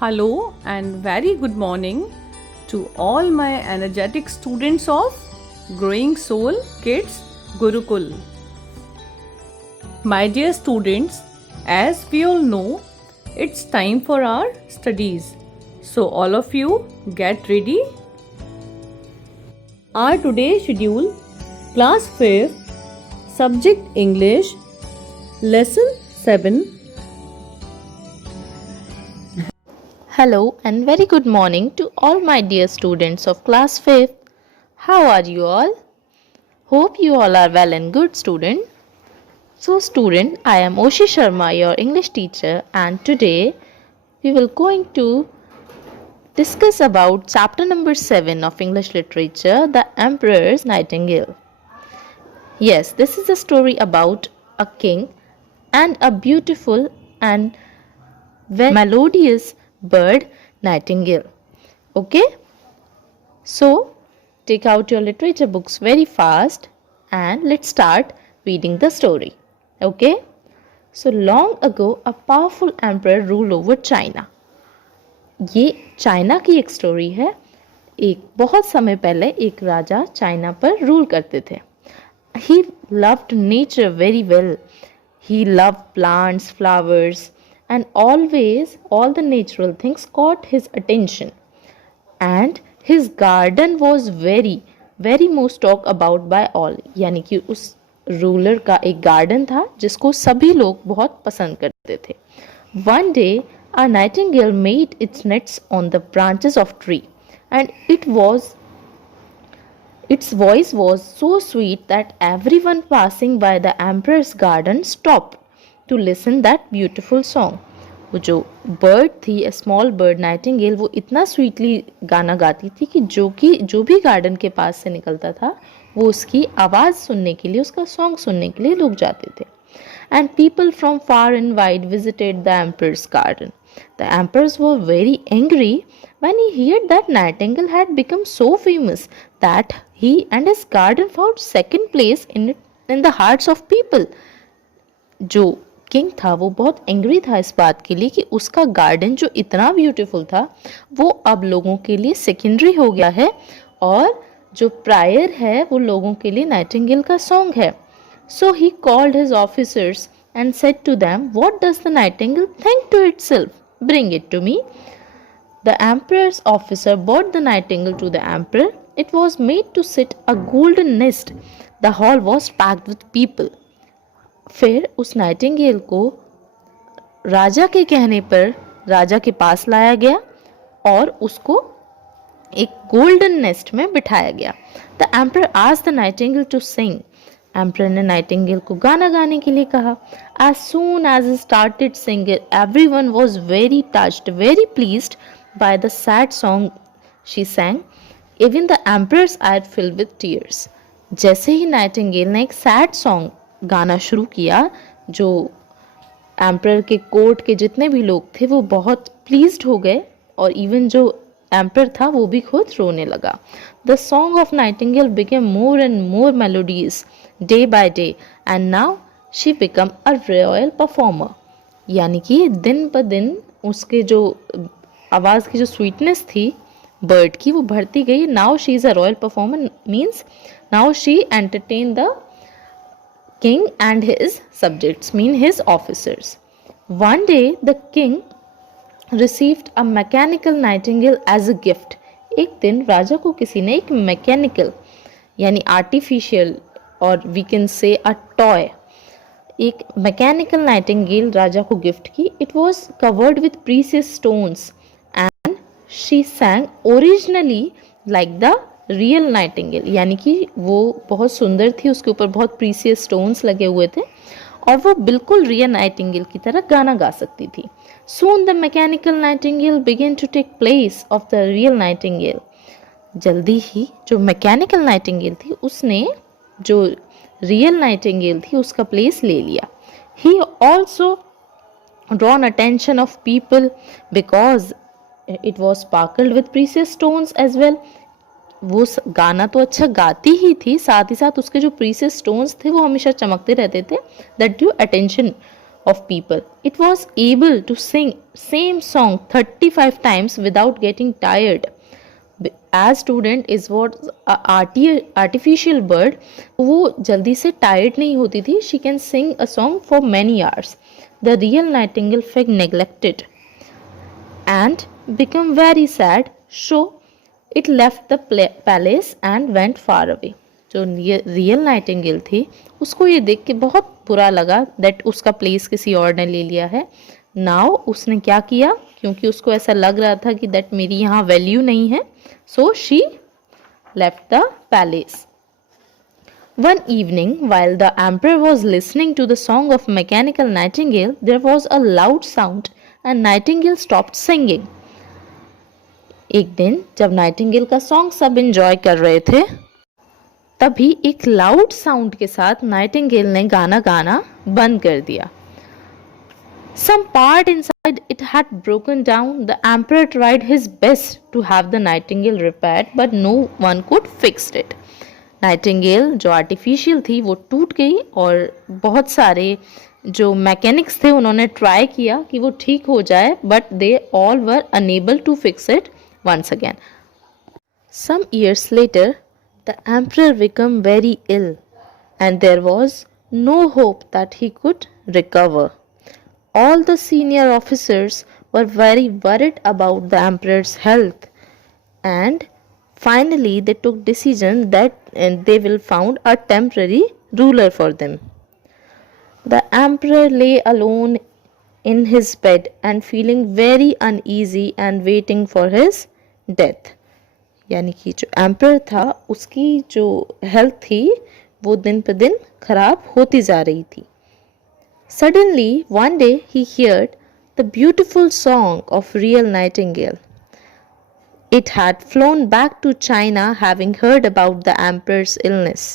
Hello and very good morning to all my energetic students of Growing Soul Kids Gurukul. My dear students, as we all know, it's time for our studies. So all of you get ready. Our today's schedule: Class 5th, Subject English, Lesson 7. Hello and very good morning to all my dear students of class 5th. How are you all? Hope you all are well and good, student. So student, I am Oshi Sharma, your English teacher, and today we will going to discuss about chapter number 7 of English literature, The Emperor's Nightingale. Yes, this is a story about a king and a beautiful and very melodious bird, nightingale. Okay, so take out your literature books very fast and let's start reading the story. Okay, so long ago a powerful emperor ruled over China. ये China की एक story है. एक बहुत समय पहले एक राजा China पर रूल करते थे. He loved nature very well. He loved plants, flowers, and always all the natural things caught his attention. And his garden was very most talked about by all. यानी कि उस रूलर का एक garden था जिसको सभी लोग बहुत पसंद करते थे. One day a nightingale made its nests on the branches of tree, and its voice was so sweet that everyone passing by the emperor's garden stopped to listen that beautiful song. वो जो bird थी, ए small bird Nightingale, वो इतना sweetly गाना गाती थी कि जो भी गार्डन के पास से निकलता था वो उसकी आवाज़ सुनने के लिए, उसका सॉन्ग सुनने के लिए लोग जाते थे. And people from far and wide visited the emperors garden. The emperors were very angry when he heard that Nightingale had become so famous that he and his garden found second place in the hearts of people. जो king था वो बहुत angry था इस बात के लिए कि उसका गार्डन जो इतना ब्यूटीफुल था वो अब लोगों के लिए सेकेंडरी हो गया है और जो प्रायर है वो लोगों के लिए नाइटिंगेल का सॉन्ग है. So he called his officers and said to them, what does the nightingale think to itself, bring it to me. The emperor's officer brought the nightingale to the emperor. It was made to sit a golden nest. The hall was packed with people. फिर उस Nightingale को राजा के कहने पर राजा के पास लाया गया और उसको एक गोल्डन नेस्ट में बिठाया गया. The emperor asked the nightingale to sing. Emperor ने नाइटिंगेल को गाना गाने के लिए कहा. As soon as he started singing, everyone was very touched, very pleased by the sad song she sang. Even the emperor's eyes filled with tears. जैसे ही Nightingale ने एक सैड सॉन्ग गाना शुरू किया, जो एम्परर के कोर्ट के जितने भी लोग थे वो बहुत प्लीज्ड हो गए और इवन जो एम्परर था वो भी खुद रोने लगा. The song of Nightingale became more and more melodious day by day and now she become a royal performer. यानी कि दिन ब दिन उसके जो आवाज़ की जो स्वीटनेस थी बर्ड की वो बढ़ती गई. Now she is a royal performer means now she entertain the king and his subjects, mean his officers. One day the king received a mechanical nightingale as a gift. एक दिन राजा को किसी ने एक मैकेनिकल यानी आर्टिफिशियल और we can say a toy, एक mechanical nightingale राजा को गिफ्ट की. It was covered with precious stones and she sang originally like the real nightingale. यानी कि वो बहुत सुंदर थी, उसके ऊपर बहुत प्रीसियस स्टोन्स लगे हुए थे और वो बिल्कुल रियल नाइटिंगेल की तरह गाना गा सकती थी. Soon the mechanical nightingale began to take place of the real nightingale. जल्दी ही जो मैकेनिकल नाइटिंगेल थी उसने जो रियल नाइटिंगेल थी उसका प्लेस ले लिया. He also drawn attention of people because it was sparkled with precious stones as well. वो गाना तो अच्छा गाती ही थी, साथ ही साथ उसके जो प्रीसियस स्टोन्स थे वो हमेशा चमकते रहते थे. That due attention of people. It was able to sing same song 35 times without getting tired. As student is what artificial bird, वो जल्दी से tired नहीं होती थी. She can sing a song for many hours. The real nightingale felt neglected and became very sad, so it left the palace and went far away. जो real Nightingale थी उसको ये देख के बहुत बुरा लगा दैट उसका प्लेस किसी और ने ले लिया है. नाउ उसने क्या किया, क्योंकि उसको ऐसा लग रहा था कि दैट मेरी यहाँ वैल्यू नहीं है, so she left the palace. One evening, while the emperor was listening to the song of mechanical nightingale, there was a loud sound and nightingale stopped singing. एक दिन जब नाइटिंगेल का सॉन्ग सब enjoy कर रहे थे, तभी एक लाउड साउंड के साथ नाइटिंगेल ने गाना गाना बंद कर दिया. Some part inside it had broken down. The emperor tried his best to have the nightingale repaired, but no one could fix it. Nightingale जो आर्टिफिशियल थी वो टूट गई और बहुत सारे जो मैकेनिक्स थे उन्होंने ट्राई किया कि वो ठीक हो जाए, but they all were unable to fix it once again. Some years later, the emperor became very ill, and there was no hope that he could recover. All the senior officers were very worried about the emperor's health, and finally they took decision that they will found a temporary ruler for them. The emperor lay alone in his bed and feeling very uneasy and waiting for his death. यानी कि जो emperor था उसकी जो health थी वो दिन पर दिन खराब होती जा रही थी. Suddenly one day he heard the beautiful song of real Nightingale. It had flown back to China having heard about the emperor's illness.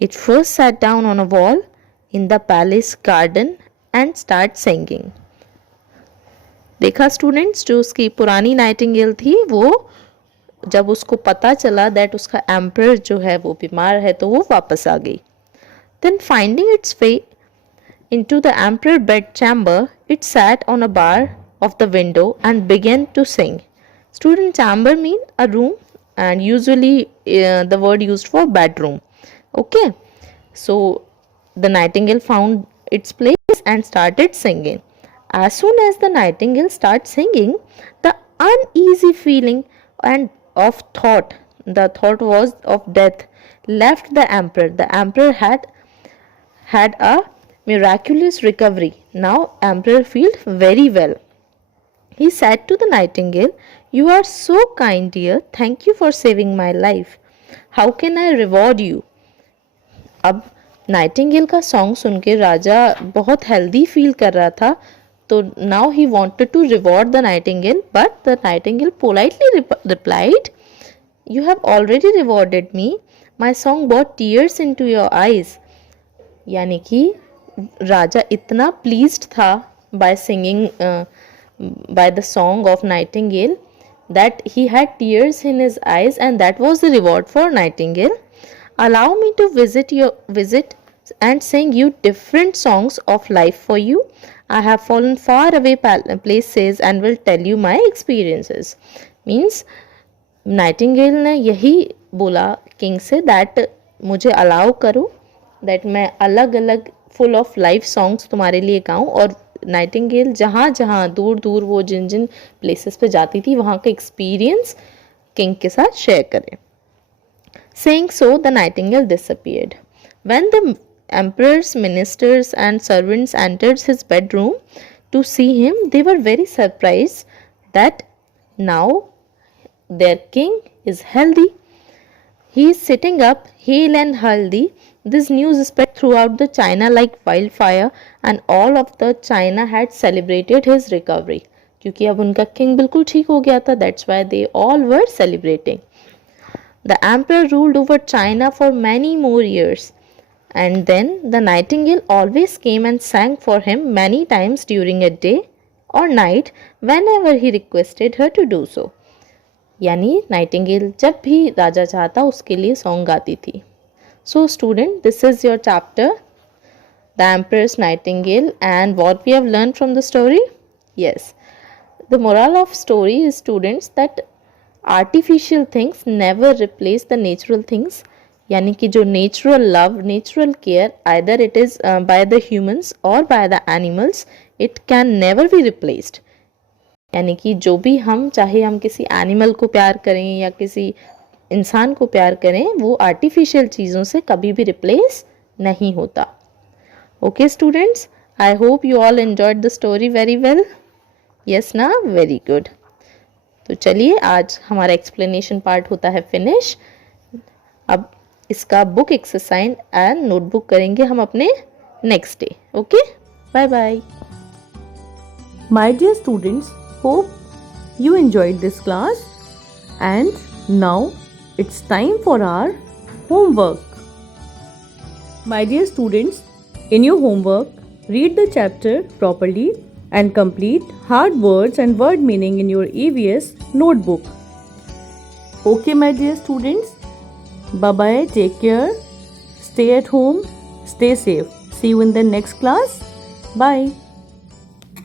It first sat down on a wall in the palace garden and started singing. देखा students, जो उसकी पुरानी Nightingale थी वो जब उसको पता चला दैट उसका एम्पर जो है वो बीमार है तो वो वापस आ गई. Then finding its way into the emperor bed chamber, it sat on a bar of the window and began to sing. Student, chamber mean a room and usually the word used for bedroom. Okay, so the nightingale found its place and started singing. As soon as the nightingale started singing, the uneasy feeling and of thought, the thought was of death, left the emperor. The emperor had a miraculous recovery. Now emperor felt very well. He said to the nightingale, "You are so kind, dear. Thank you for saving my life. How can I reward you?" अब nightingale का song सुन के राजा बहुत healthy feel कर रहा था, तो now he wanted to reward the nightingale, but the nightingale politely replied, "You have already rewarded me. My song brought tears into your eyes." यानी कि राजा इतना प्लीज्ड था by singing by the song of nightingale that he had tears in his eyes, and that was the reward for nightingale. "Allow me to visit and sing you different songs of life for you. I have fallen far away places and will tell you my experiences." Means Nightingale ने यही बोला king say that मुझे allow करो that मैं अलग अलग full of life songs तुम्हारे लिए गाऊं, और नाइटिंगेल जहाँ जहाँ दूर दूर वो जिन जिन प्लेसेस पे जाती थी वहाँ का एक्सपीरियंस किंग के साथ शेयर करें. Saying so, the nightingale disappeared. When the emperor's ministers and servants entered his bedroom to see him, they were very surprised that now their king is healthy. He is sitting up, hale and healthy. This news spread throughout the China like wildfire, and all of the China had celebrated his recovery. क्योंकि अब उनका king बिल्कुल ठीक हो गया था, that's why they all were celebrating. The emperor ruled over China for many more years, and then the nightingale always came and sang for him many times during a day or night whenever he requested her to do so. यानी Nightingale जब भी राजा चाहता उसके लिए song गाती थी. So student, this is your chapter, the Empress Nightingale, and what we have learned from the story? Yes, the moral of story is, students, that artificial things never replace the natural things. यानी कि जो natural love, natural care, either it is by the humans or by the animals, it can never be replaced. यानी कि जो भी हम, चाहे हम किसी एनिमल को प्यार करें या किसी इंसान को प्यार करें, वो आर्टिफिशियल चीज़ों से कभी भी रिप्लेस नहीं होता. Okay students, I hope you all enjoyed the story very well. Yes ना, वेरी गुड. तो चलिए, आज हमारा एक्सप्लेनेशन पार्ट होता है फिनिश. अब इसका बुक एक्सरसाइज एंड नोटबुक करेंगे हम अपने next day. Okay, bye bye. My dear students, hope you enjoyed this class, and now it's time for our homework. My dear students, in your homework, read the chapter properly and complete hard words and word meaning in your EVS notebook. Okay, my dear students, bye bye, take care, stay at home, stay safe. See you in the next class. Bye.